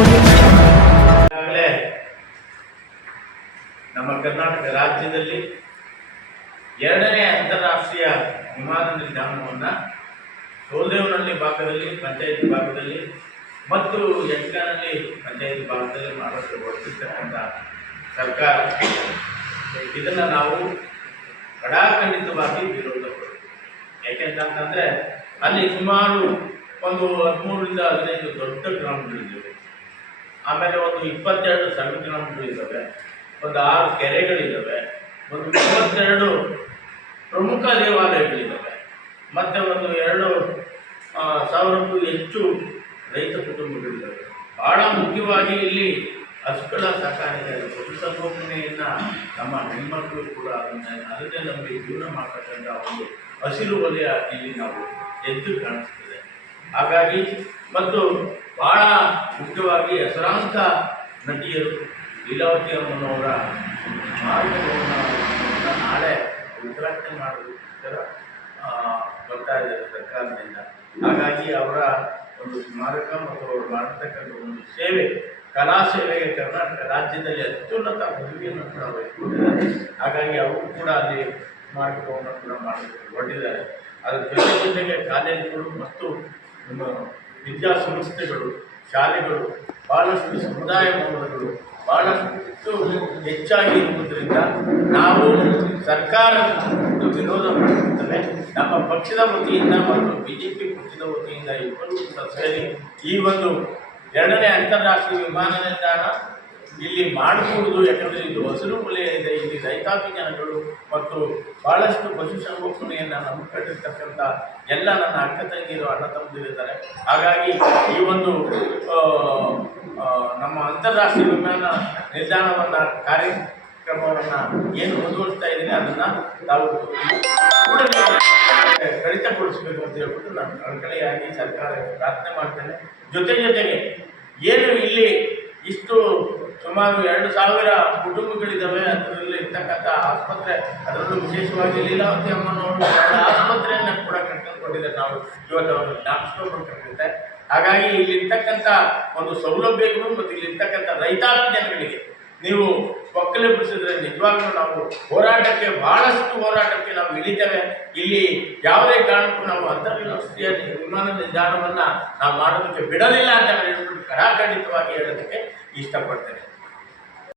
ಈಗಾಗಲೇ ನಮ್ಮ ಕರ್ನಾಟಕ ರಾಜ್ಯದಲ್ಲಿ ಎರಡನೇ ಅಂತಾರಾಷ್ಟ್ರೀಯ ವಿಮಾನ ನಿಲ್ದಾಣವನ್ನು ಸೋಲ್ದೇವ್ನಲ್ಲಿ ಭಾಗದಲ್ಲಿ, ಪಂಚಾಯತ್ ಭಾಗದಲ್ಲಿ ಮತ್ತು ಯಜ್ಞಾನಲ್ಲಿ ಪಂಚಾಯತ್ ಭಾಗದಲ್ಲಿ ಮಾಡಲು ಹೊರಟಿರ್ತಕ್ಕಂಥ ಸರ್ಕಾರ. ಇದನ್ನು ನಾವು ಕಡಾಖಂಡಿತವಾಗಿ ವಿರೋಧ ಯಾಕೆಂತಂತಂದರೆ ಅಲ್ಲಿ ಸುಮಾರು ಒಂದು ಹದಿಮೂರರಿಂದ ಹದಿನೈದು ದೊಡ್ಡ ಗ್ರಾಮಗಳಿದ್ದವು ಆಮೇಲೆ ಒಂದು ಇಪ್ಪತ್ತೆರಡು ಇದ್ದಾವೆ, ಒಂದು ಆರು ಕೆರೆಗಳಿದ್ದಾವೆ, ಒಂದು ಮೂವತ್ತೆರಡು ಪ್ರಮುಖ ದೇವಾಲಯಗಳಿದ್ದಾವೆ, ಮತ್ತು ಒಂದು ಎರಡು ಸಾವಿರಕ್ಕೂ ಹೆಚ್ಚು ರೈತ ಕುಟುಂಬಗಳಿದ್ದಾವೆ. ಭಾಳ ಮುಖ್ಯವಾಗಿ ಇಲ್ಲಿ ಹಸುಗಳ ಸಾಕಾಣಿಕೆ ಪಶು ಸಂಗೋಪನೆಯನ್ನು ನಮ್ಮ ಹೆಣ್ಮಕ್ಳು ಕೂಡ ಅದನ್ನು ಅದನ್ನೇ ನಮಗೆ ಜೀವನ ಮಾಡ್ತಕ್ಕಂಥ ಒಂದು ಹಸಿರು ವಲಯ ಇಲ್ಲಿ ನಾವು ಎದ್ದು ಕಾಣಿಸ್ತದೆ. ಹಾಗಾಗಿ ಮತ್ತು ಭಾಳ ಮುಖ್ಯವಾಗಿ ಹೆಸರಾಂತ ನಟಿಯರು ಲೀಲಾವತಿ ಅಮ್ಮನವರ ಒಂದು ಸ್ಮಾರಕವನ್ನು ನಾಳೆ ಉದ್ಘಾಟನೆ ಮಾಡೋದಕ್ಕೋಸ್ಕರ ಬರ್ತಾ ಇದ್ದಾರೆ ಸರ್ಕಾರದಿಂದ. ಹಾಗಾಗಿ ಅವರ ಒಂದು ಸ್ಮಾರಕ ಮತ್ತು ಅವರು ಮಾಡತಕ್ಕಂಥ ಒಂದು ಸೇವೆ, ಕಲಾ ಸೇವೆಗೆ ಕರ್ನಾಟಕ ರಾಜ್ಯದಲ್ಲಿ ಅತ್ಯುನ್ನತ ಪದವಿಯನ್ನು ಕೂಡ ವಹಿಸಿಕೊಂಡಿದ್ದಾರೆ ಹಾಗಾಗಿ ಅವರು ಕೂಡ ಅಲ್ಲಿ ಸ್ಮಾರಕವನ್ನು ಕೂಡ ಮಾಡಿದ್ದಾರೆ ಅದರ ಜೊತೆ ಜೊತೆಗೆ ಕಾಲೇಜುಗಳು ಮತ್ತು ನಮ್ಮ ವಿದ್ಯಾಸಂಸ್ಥೆಗಳು ಶಾಲೆಗಳು ಭಾಳಷ್ಟು ಸಮುದಾಯ ಭವನಗಳು ಭಾಳಷ್ಟು ಹೆಚ್ಚಾಗಿ ಇರುವುದರಿಂದ ನಾವು ಸರ್ಕಾರ ವಿರೋಧ ಮಾಡುತ್ತೇವೆ ನಮ್ಮ ಪಕ್ಷದ ವತಿಯಿಂದ ಮತ್ತು ಬಿ ಜೆ ಪಿ ಪಕ್ಷದ ವತಿಯಿಂದ ಇಬ್ಬರು ಸೇರಿ ಈ ಒಂದು ಎರಡನೇ ಅಂತಾರಾಷ್ಟ್ರೀಯ ವಿಮಾನ ನಿಲ್ದಾಣ ಇಲ್ಲಿ ಮಾಡಬಹುದು ಯಾಕಂದರೆ ಇದು ಹಸಿರು ವಲಯ ಇದೆ, ಇಲ್ಲಿ ರೈತಾಪಿ ಜನಗಳು ಮತ್ತು ಭಾಳಷ್ಟು ಪಶುಸಂಗೋಪನೆಯನ್ನು ನಂಬಿಕೊಂಡಿರ್ತಕ್ಕಂಥ ಎಲ್ಲ ನನ್ನ ಅಕ್ಕ ತಂಗಿಯರು ಅಣ್ಣ ತಮ್ಮದಿರಿದ್ದಾರೆ. ಹಾಗಾಗಿ ಈ ಒಂದು ನಮ್ಮ ಅಂತಾರಾಷ್ಟ್ರೀಯ ವಿಮಾನ ನಿಲ್ದಾಣವನ್ನು ಕಾರ್ಯಕ್ರಮವನ್ನು ಏನು ಮುಂದುವರಿಸ್ತಾ ಇದ್ದೀನಿ, ಅದನ್ನು ತಾವು ಕಡಿತಗೊಳಿಸಬೇಕು ಅಂತ ಹೇಳ್ಬಿಟ್ಟು ನಾನು ಕಳಕಳಿಯಾಗಿ ಸರ್ಕಾರಕ್ಕೆ ಪ್ರಾರ್ಥನೆ ಮಾಡ್ತೇನೆ. ಜೊತೆ ಜೊತೆಗೆ, ಏನು ಇಲ್ಲಿ ಸುಮಾರು ಎರಡು ಸಾವಿರ ಕುಟುಂಬಗಳಿದ್ದಾವೆ. ಅದರಲ್ಲಿ ಇರ್ತಕ್ಕಂಥ ಆಸ್ಪತ್ರೆ, ಅದರಲ್ಲೂ ವಿಶೇಷವಾಗಿ ಲೀಲಾವತಿ ಅಮ್ಮನವರು ಆಸ್ಪತ್ರೆಯನ್ನು ಕೂಡ ಕಟ್ಟಿಕೊಂಡಿದೆ ನಾವು ಇವತ್ತು ಅವರು ಡಾಕ್ಟರ್ ಕಟ್ಟಿರುತ್ತೆ ಹಾಗಾಗಿ ಇಲ್ಲಿರ್ತಕ್ಕಂಥ ಒಂದು ಸೌಲಭ್ಯಗಳು ಮತ್ತು ಇಲ್ಲಿರ್ತಕ್ಕಂಥ ರೈತಾಪಿ ಜನಗಳಿಗೆ ನೀವು ಒಕ್ಕಲೆಬ್ಬಿಸಿದ್ರೆ ನಿಜವಾಗ್ಲೂ ನಾವು ಹೋರಾಟಕ್ಕೆ, ಬಹಳಷ್ಟು ಹೋರಾಟಕ್ಕೆ ನಾವು ಇಳಿತೇವೆ. ಇಲ್ಲಿ ಯಾವುದೇ ಕಾರಣಕ್ಕೂ ನಾವು ಅಂತಾರಾಷ್ಟ್ರೀಯ ವಿಮಾನ ನಿಲ್ದಾಣವನ್ನು ನಾವು ಮಾಡೋದಕ್ಕೆ ಬಿಡಲಿಲ್ಲ ಅಂತ ಹೇಳ್ಬಿಟ್ಟು ಕಡಾಖಂಡಿತವಾಗಿ ಹೇಳೋದಕ್ಕೆ ಇಷ್ಟಪಡ್ತೇನೆ.